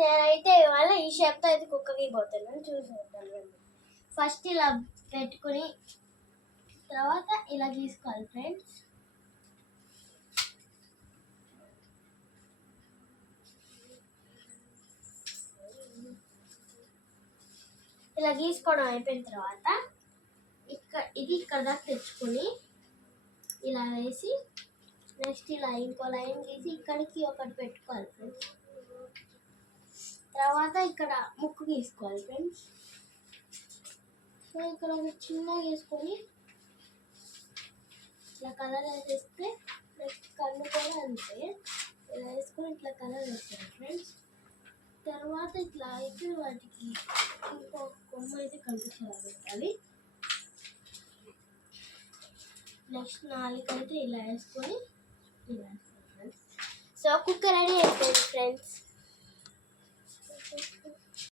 నేనైతే ఇవాళ ఈ షేప్తో అయితే కుక్కకి పోతున్నాను చూసేద్దాం. ఫస్ట్ ఇలా పెట్టుకుని తర్వాత ఇలా గీసుకోవాలి ఫ్రెండ్స్. ఇలా గీసుకోవడం అయిపోయిన తర్వాత ఇక్కడ దాకా తెచ్చుకొని ఇలా వేసి నెక్స్ట్ ఇలా ఇంకో లైన్ గీసి ఇక్కడికి ఒకటి పెట్టుకోవాలి ఫ్రెండ్స్. తర్వాత ఇక్కడ ముక్కు గీసుకోవాలి ఫ్రెండ్స్. సో ఇక్కడ ఒక చిన్న గీసుకొని ఇట్లా కలర్ వేసేస్తే నెక్స్ట్ కన్ను కూడా అంతే ఇలా వేసుకొని ఇట్లా కలర్ వేసుకోవాలి ఫ్రెండ్స్. తర్వాత ఇట్లా అయితే వాటికి ఇంకో కొమ్మ అయితే కనిపించేలా పెట్టాలి. నెక్స్ట్ 4 అయితే ఇలా వేసుకొని ఇలా వేసుకోవాలి ఫ్రెండ్స్. సో కుక్క రెడీ అయిపోయింది ఫ్రెండ్స్.